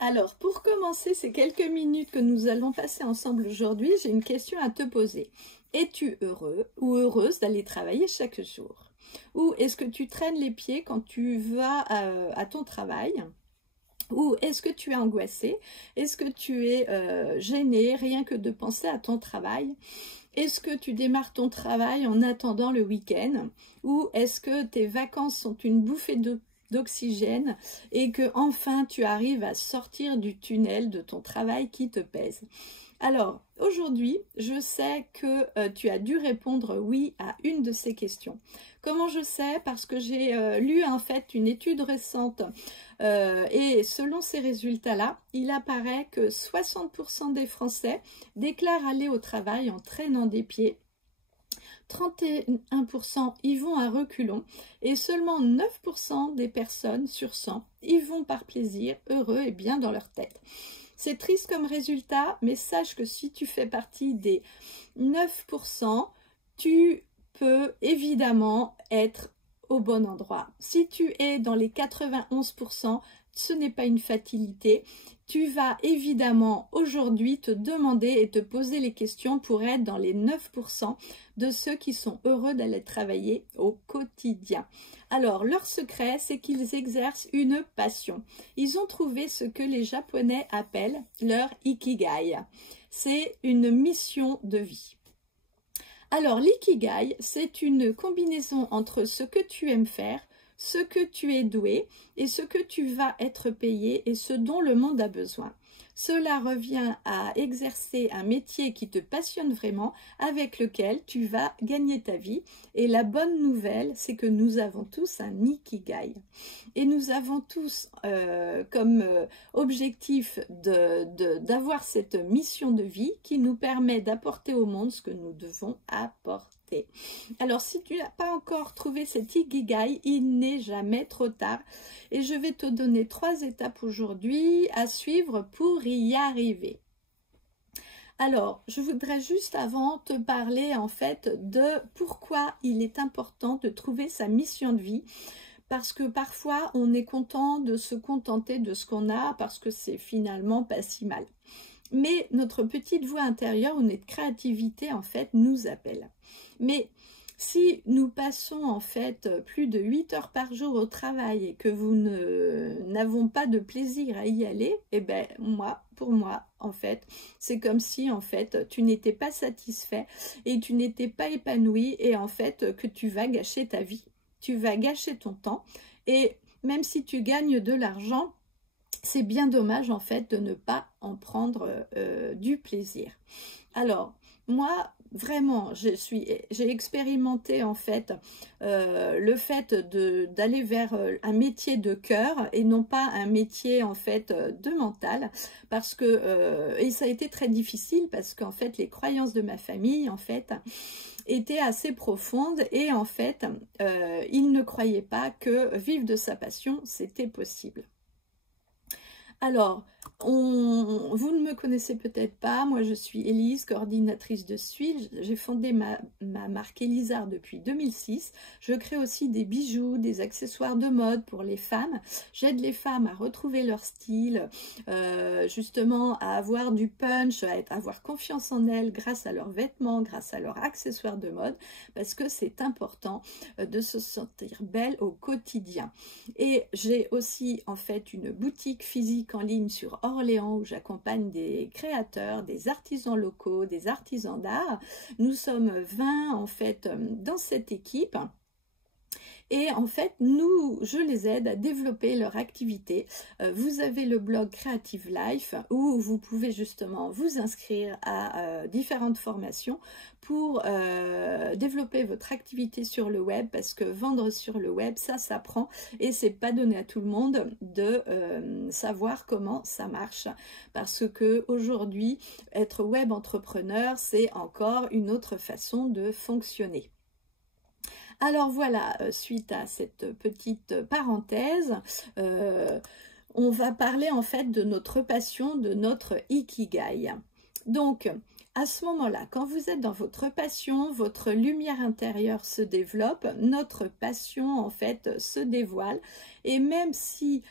Alors, pour commencer ces quelques minutes que nous allons passer ensemble aujourd'hui, j'ai une question à te poser. Es-tu heureux ou heureuse d'aller travailler chaque jour? Ou est-ce que tu traînes les pieds quand tu vas à ton travail? Ou est-ce que tu es angoissé? Est-ce que tu es gêné rien que de penser à ton travail? Est-ce que tu démarres ton travail en attendant le week-end? Ou est-ce que tes vacances sont une bouffée d'oxygène et que enfin tu arrives à sortir du tunnel de ton travail qui te pèse? Alors, aujourd'hui, je sais que tu as dû répondre oui à une de ces questions. Comment je sais? Parce que j'ai lu en fait une étude récente et selon ces résultats-là, il apparaît que 60% des Français déclarent aller au travail en traînant des pieds, 31% y vont à reculons et seulement 9% des personnes sur 100 y vont par plaisir, heureux et bien dans leur tête. C'est triste comme résultat, mais sache que si tu fais partie des 9%, tu peux évidemment être au bon endroit. Si tu es dans les 91%, ce n'est pas une fatalité. Tu vas évidemment aujourd'hui te demander et te poser les questions pour être dans les 9% de ceux qui sont heureux d'aller travailler au quotidien. Alors, leur secret, c'est qu'ils exercent une passion. Ils ont trouvé ce que les Japonais appellent leur ikigai. C'est une mission de vie. Alors, l'ikigai, c'est une combinaison entre ce que tu aimes faire, ce que tu es doué et ce que tu vas être payé et ce dont le monde a besoin. Cela revient à exercer un métier qui te passionne vraiment, avec lequel tu vas gagner ta vie. Et la bonne nouvelle, c'est que nous avons tous un ikigai. Et nous avons tous comme objectif d'avoir cette mission de vie qui nous permet d'apporter au monde ce que nous devons apporter. Alors, si tu n'as pas encore trouvé cet ikigai, il n'est jamais trop tard. Et je vais te donner 3 étapes aujourd'hui à suivre pour y arriver. Alors, je voudrais juste avant te parler en fait de pourquoi il est important de trouver sa mission de vie. Parce que parfois, on est content de se contenter de ce qu'on a parce que c'est finalement pas si mal. Mais notre petite voix intérieure ou notre créativité, en fait, nous appelle. Mais si nous passons, en fait, plus de 8 heures par jour au travail et que vous n'avons pas de plaisir à y aller, eh bien, pour moi, en fait, c'est comme si, en fait, tu n'étais pas satisfait et tu n'étais pas épanoui et, en fait, que tu vas gâcher ta vie. Tu vas gâcher ton temps et même si tu gagnes de l'argent, c'est bien dommage en fait de ne pas en prendre du plaisir. Alors moi vraiment j'ai expérimenté en fait le fait d'aller vers un métier de cœur et non pas un métier en fait de mental, parce que et ça a été très difficile parce qu'en fait les croyances de ma famille en fait était assez profonde et en fait il ne croyait pas que vivre de sa passion c'était possible. Alors, vous ne me connaissez peut-être pas, moi je suis Élise, coordinatrice de Suil. J'ai fondé ma marque Elisard depuis 2006. Je crée aussi des bijoux, des accessoires de mode pour les femmes. J'aide les femmes à retrouver leur style, justement à avoir du punch, à avoir confiance en elles grâce à leurs vêtements, grâce à leurs accessoires de mode, parce que c'est important de se sentir belle au quotidien. Et j'ai aussi en fait une boutique physique en ligne sur Orléans où j'accompagne des créateurs, des artisans locaux, des artisans d'art. Nous sommes 20 en fait dans cette équipe. Et en fait, je les aide à développer leur activité. Vous avez le blog Creative Life où vous pouvez justement vous inscrire à différentes formations pour développer votre activité sur le web, parce que vendre sur le web, ça s'apprend et c'est pas donné à tout le monde de savoir comment ça marche, parce que aujourd'hui, être web entrepreneur, c'est encore une autre façon de fonctionner. Alors voilà, suite à cette petite parenthèse, on va parler en fait de notre passion, de notre ikigai. Donc, à ce moment-là, quand vous êtes dans votre passion, votre lumière intérieure se développe, notre passion en fait se dévoile Et même si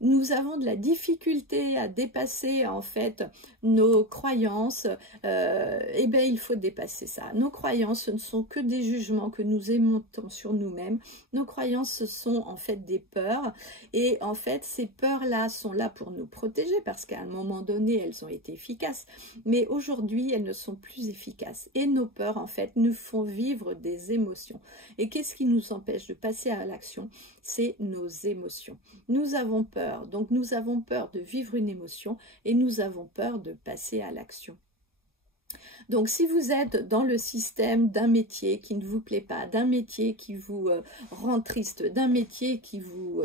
nous avons de la difficulté à dépasser en fait nos croyances, eh bien il faut dépasser ça. Nos croyances, ce ne sont que des jugements que nous émettons sur nous-mêmes. Nos croyances, ce sont en fait des peurs, et en fait ces peurs-là sont là pour nous protéger parce qu'à un moment donné elles ont été efficaces, mais aujourd'hui elles ne sont plus efficaces, et nos peurs en fait nous font vivre des émotions. Et qu'est-ce qui nous empêche de passer à l'action? C'est nos émotions. Nous avons peur, donc nous avons peur de vivre une émotion et nous avons peur de passer à l'action. Donc si vous êtes dans le système d'un métier qui ne vous plaît pas, d'un métier qui vous rend triste, d'un métier qui vous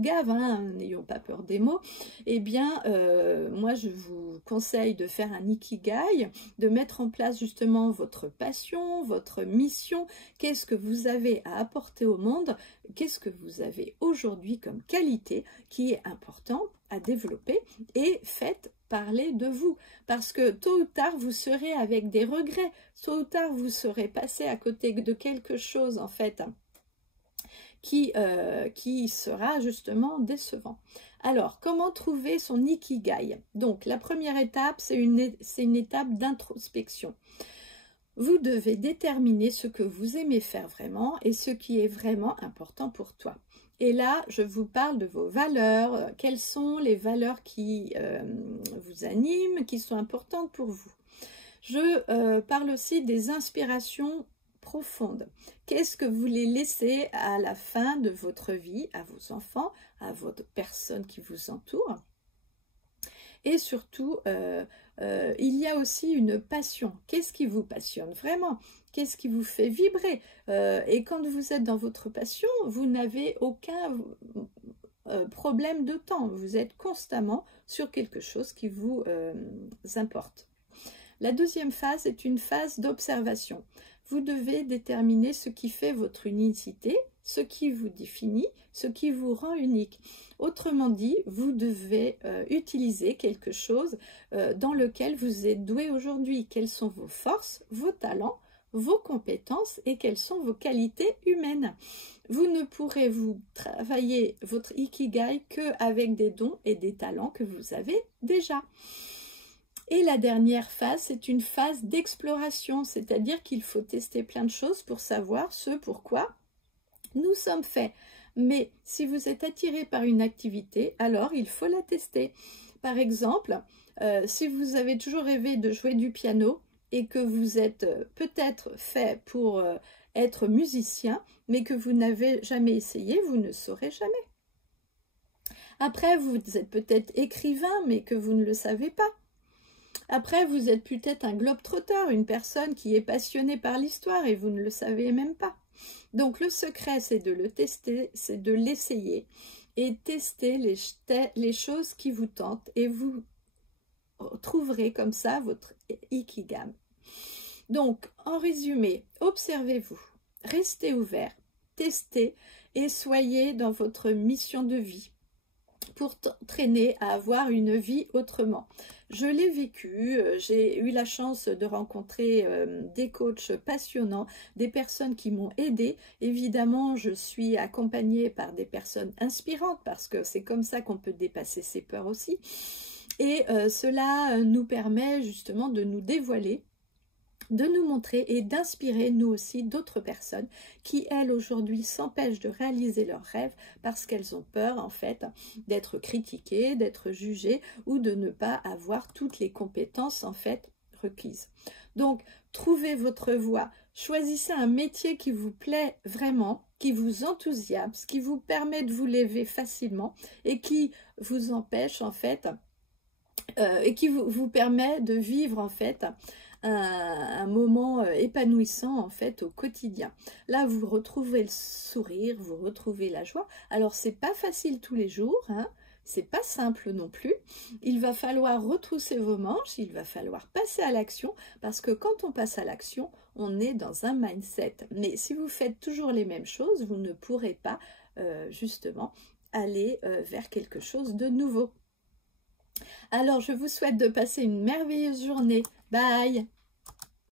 gave, hein, n'ayons pas peur des mots, eh bien moi je vous conseille de faire un ikigai, de mettre en place justement votre passion, votre mission, qu'est-ce que vous avez à apporter au monde, qu'est-ce que vous avez aujourd'hui comme qualité qui est important à développer, et faites parler de vous, parce que tôt ou tard vous serez avec des regrets, tôt ou tard vous serez passé à côté de quelque chose en fait qui sera justement décevant. Alors comment trouver son ikigai? Donc la première étape, c'est une étape d'introspection. Vous devez déterminer ce que vous aimez faire vraiment et ce qui est vraiment important pour toi. Et là, je vous parle de vos valeurs. Quelles sont les valeurs qui vous animent, qui sont importantes pour vous? Je parle aussi des inspirations profondes. Qu'est-ce que vous voulez laisser à la fin de votre vie, à vos enfants, à votre personne qui vous entoure? Et surtout, il y a aussi une passion. Qu'est-ce qui vous passionne vraiment? Qu'est-ce qui vous fait vibrer? Et quand vous êtes dans votre passion, vous n'avez aucun problème de temps. Vous êtes constamment sur quelque chose qui vous importe. La deuxième phase est une phase d'observation. Vous devez déterminer ce qui fait votre unicité, ce qui vous définit, ce qui vous rend unique. Autrement dit, vous devez utiliser quelque chose dans lequel vous êtes doué aujourd'hui. Quelles sont vos forces, vos talents, vos compétences et quelles sont vos qualités humaines. Vous ne pourrez vous travailler votre ikigai qu'avec des dons et des talents que vous avez déjà. Et la dernière phase, c'est une phase d'exploration, c'est-à-dire qu'il faut tester plein de choses pour savoir ce pourquoi nous sommes faits. Mais si vous êtes attiré par une activité, alors il faut la tester. Par exemple, si vous avez toujours rêvé de jouer du piano et que vous êtes peut-être fait pour être musicien, mais que vous n'avez jamais essayé, vous ne saurez jamais. Après, vous êtes peut-être écrivain, mais que vous ne le savez pas. Après, vous êtes peut-être un globe-trotteur, une personne qui est passionnée par l'histoire et vous ne le savez même pas. Donc le secret, c'est de le tester, c'est de l'essayer et tester les choses qui vous tentent et vous trouverez comme ça votre ikigai. Donc, en résumé, observez-vous, restez ouvert, testez et soyez dans votre mission de vie pour t'entraîner à avoir une vie autrement. Je l'ai vécu, j'ai eu la chance de rencontrer des coachs passionnants, des personnes qui m'ont aidée. Évidemment, je suis accompagnée par des personnes inspirantes parce que c'est comme ça qu'on peut dépasser ses peurs aussi. Et cela nous permet justement de nous dévoiler, de nous montrer et d'inspirer nous aussi d'autres personnes qui elles aujourd'hui s'empêchent de réaliser leurs rêves parce qu'elles ont peur en fait d'être critiquées, d'être jugées ou de ne pas avoir toutes les compétences en fait requises. Donc trouvez votre voie, choisissez un métier qui vous plaît vraiment, qui vous enthousiasme, qui vous permet de vous lever facilement et qui vous empêche en fait et qui vous permet de vivre en fait un moment épanouissant en fait au quotidien. Là, vous retrouvez le sourire, vous retrouvez la joie. Alors, c'est pas facile tous les jours, hein, c'est pas simple non plus. Il va falloir retrousser vos manches, il va falloir passer à l'action, parce que quand on passe à l'action, on est dans un mindset. Mais si vous faites toujours les mêmes choses, vous ne pourrez pas justement aller vers quelque chose de nouveau. Alors, je vous souhaite de passer une merveilleuse journée. Bye!